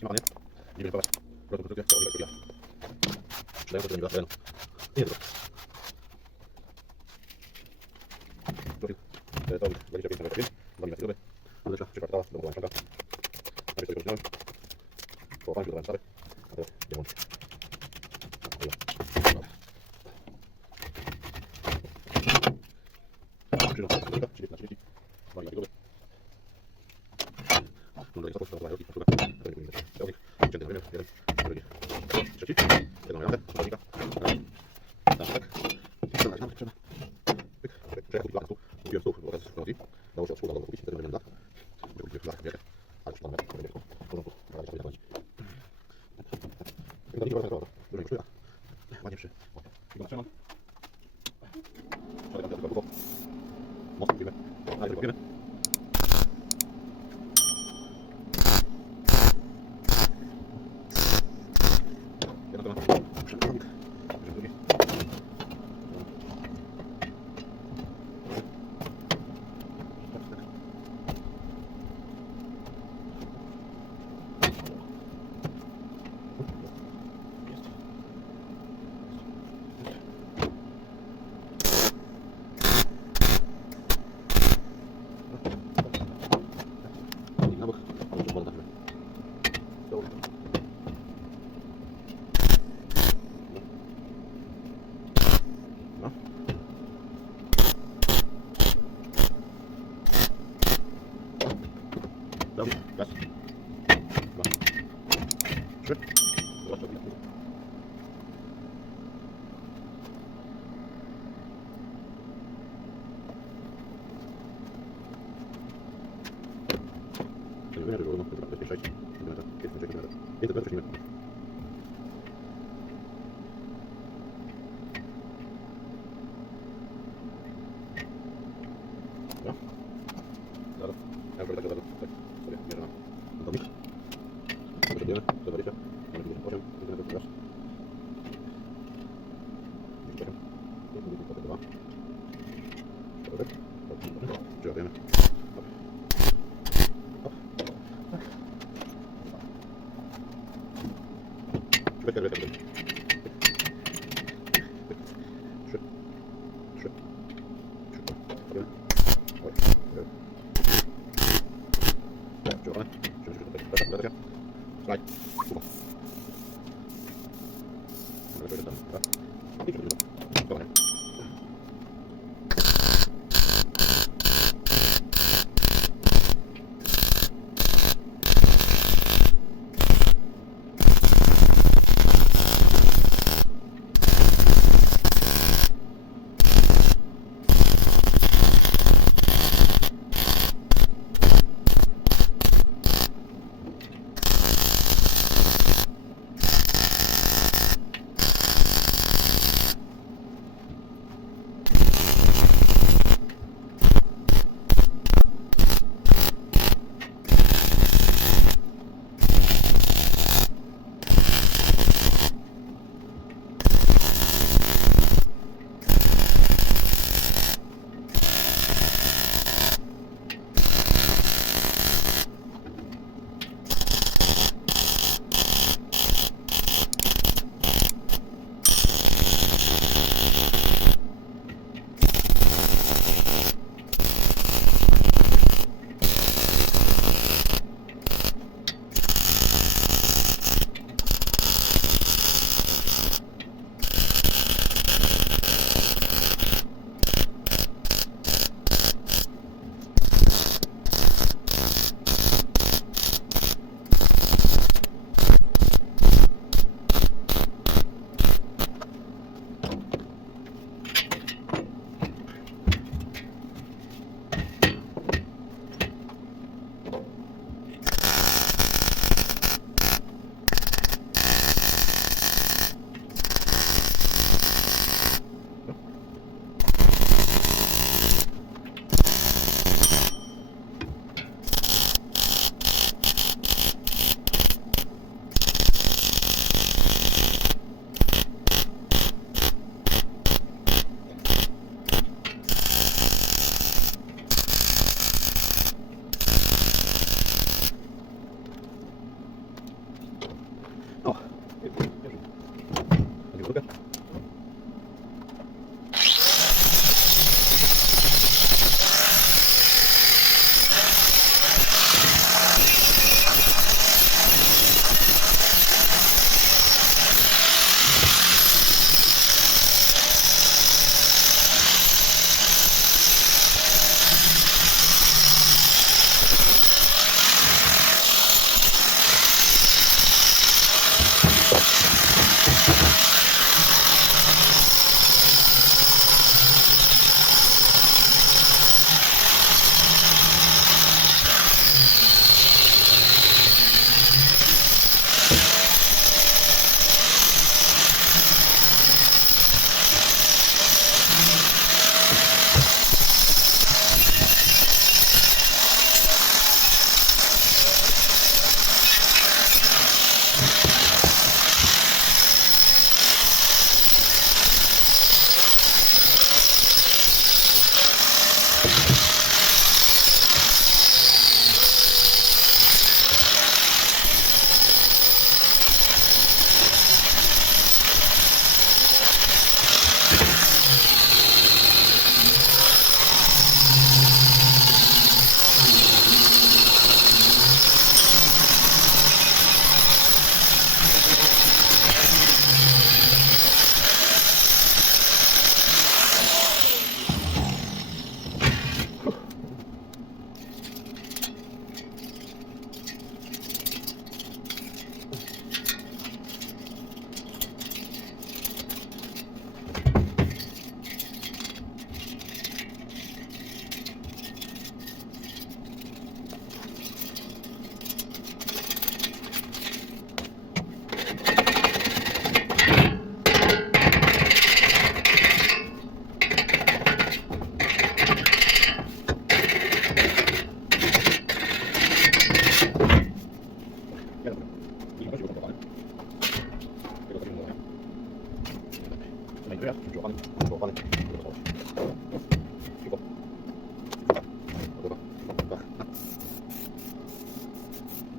ślimacznie. Nie wiem, prowadź. Proszę, konstrukcję, to unikać drugiego. Przydają to, że nie da terenu. Nie jest profil. To 25 na 5. 2 mm gruby. Uderza, przykładała, do budowania ciąga. Najpierw sobie rozwinąłem. Połapałem, budowałem stary. A teraz nie łączę. Przyczyną konstrukcja, 30 na 30. 2 mm gruby. Numer wysokość, do budowania ruki, konstrukcja. To nie powinien być. Ciągnik, cięty na wymiar, jeden, drugi, trzeci. Jedną radę, chodnika. Tak. Przejechał kilka stóp, kupiłem stóp, bo teraz prowadzi. Dało się od szkół kupić, wtedy będę lat. Kupiłem kilka wiekę, ale przypadam metr, będzie w porządku, ale trzeba będzie to nie kosztuje, dużo nie kosztuje. Ładnie przy. Figo na trzymam. Szalej tam tylko długo. Mocno kupimy. Najpierw kupimy. Jedna strona. Przekładnik. Bierzemy drugi. Na bok, ale już woda no. Dobra, raz. 2. 3. Zobacz, robi. To nie wymiar, żeby było 26 mm. 5 mm. 5 mm. Dobra. Zaraz. Ja robię tak, że zaraz tak sobie mierzę na domik. Zrobimy 120, mamy 58, idziemy do raz. 58, 52. Dobra, przyładujemy. Czekaj. 3. 3. Przyłożone. Tutaj. Slajd. Kuba. Mamy to tam, tak? I przechodzimy do składania.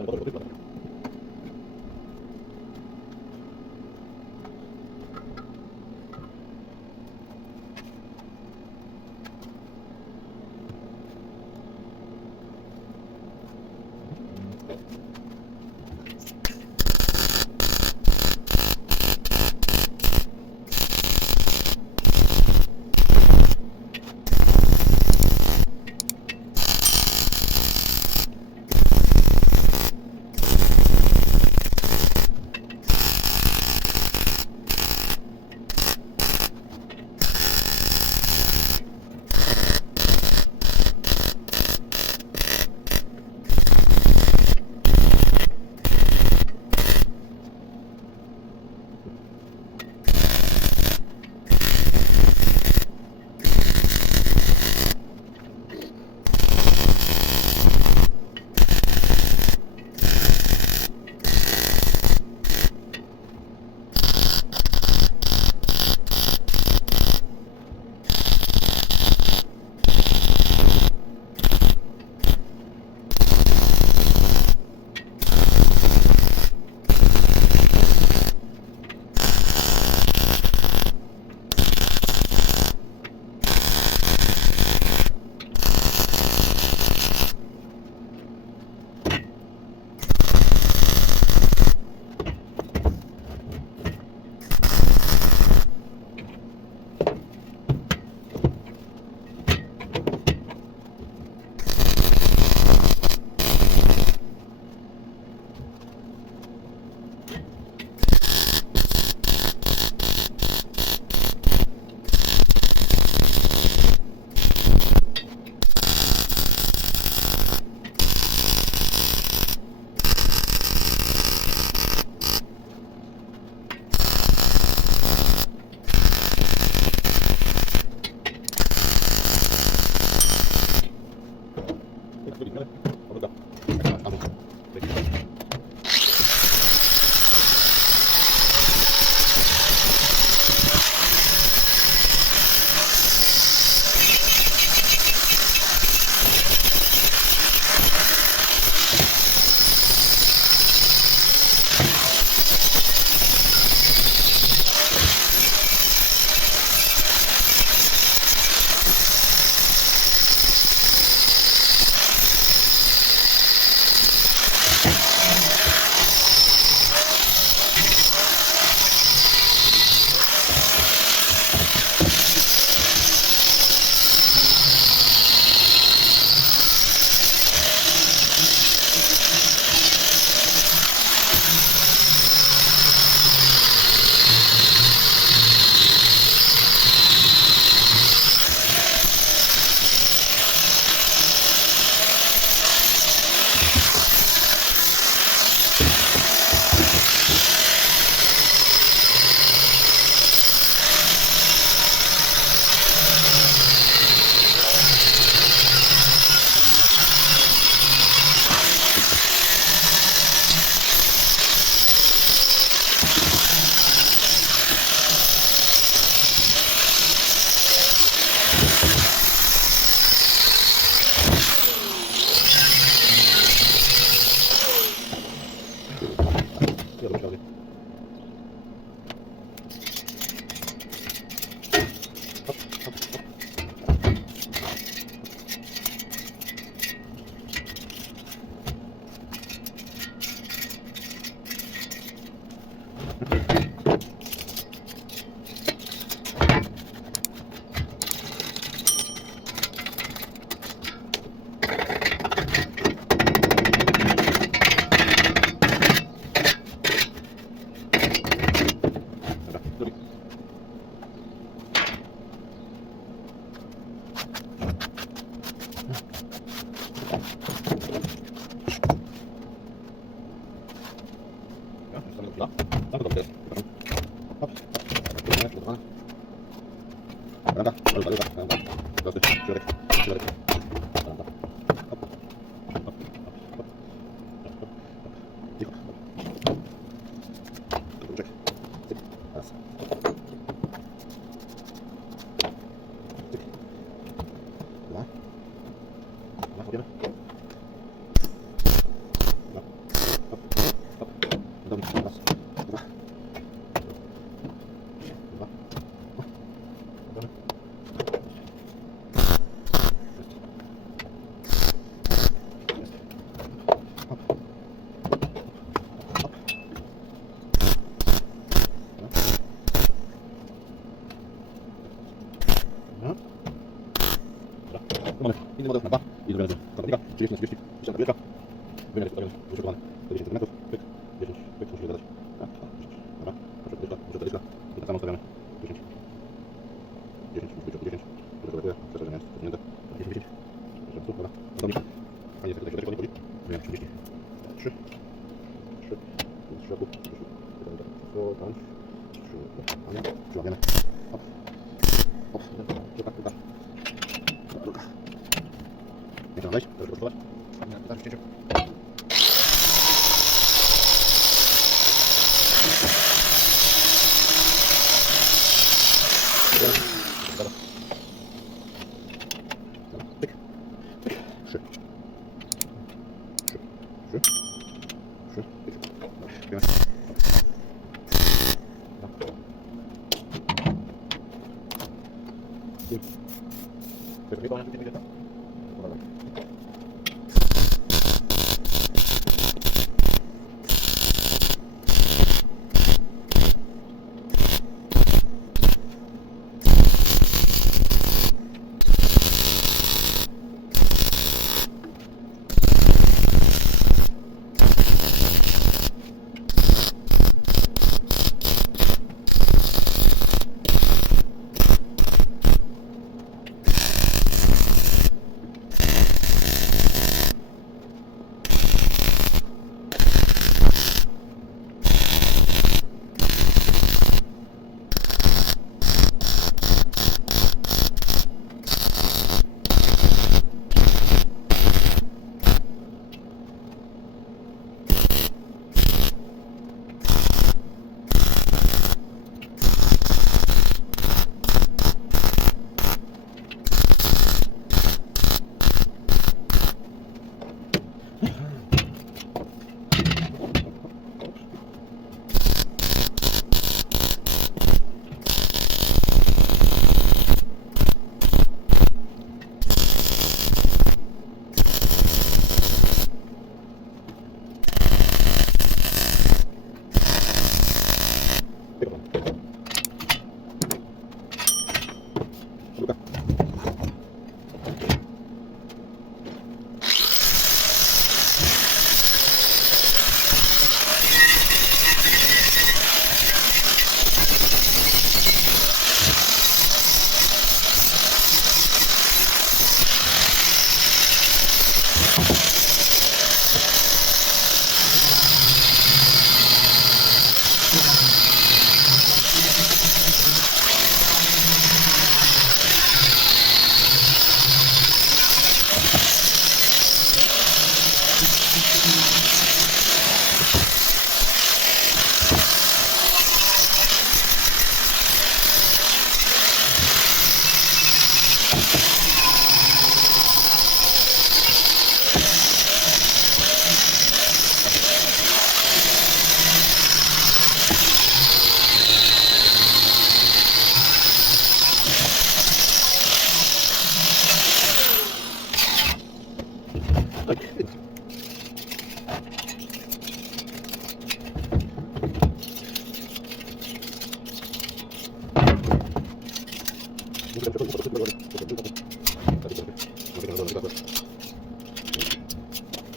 Dwa. Dwa, 30 na 30, ściana wielka, wymiar jest ustawiony, wyszykowany do 10 cm, pyk, 10, pyk, musi wygadać, tak, 10, dobra, proszę podejść, muszę podejść, i tak samo ustawiamy, 10, 10, musi być od 10, muszę to cieszę, że nie jest przesunięte, 10, 10, dobra, gotowi, fajnie, tutaj się podchodzi, wymiar 30, 3, 3, w środku, 3, bądź, 3, przyłapiemy, hop, hop, druga, druga. Nie trzeba wejść, to już kosztować. Nie, tak, w cięciu. Dobra. Tyk, tyk, 3. 3, 3, 3, tyk. Dobra, wiemy. Tylko nie kłania, nie będzie tam. Dobra.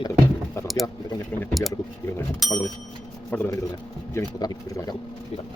I tak, tak, ja, wyciągnie, bardzo dobre, ziemi, potrafi, wyciągać i tak.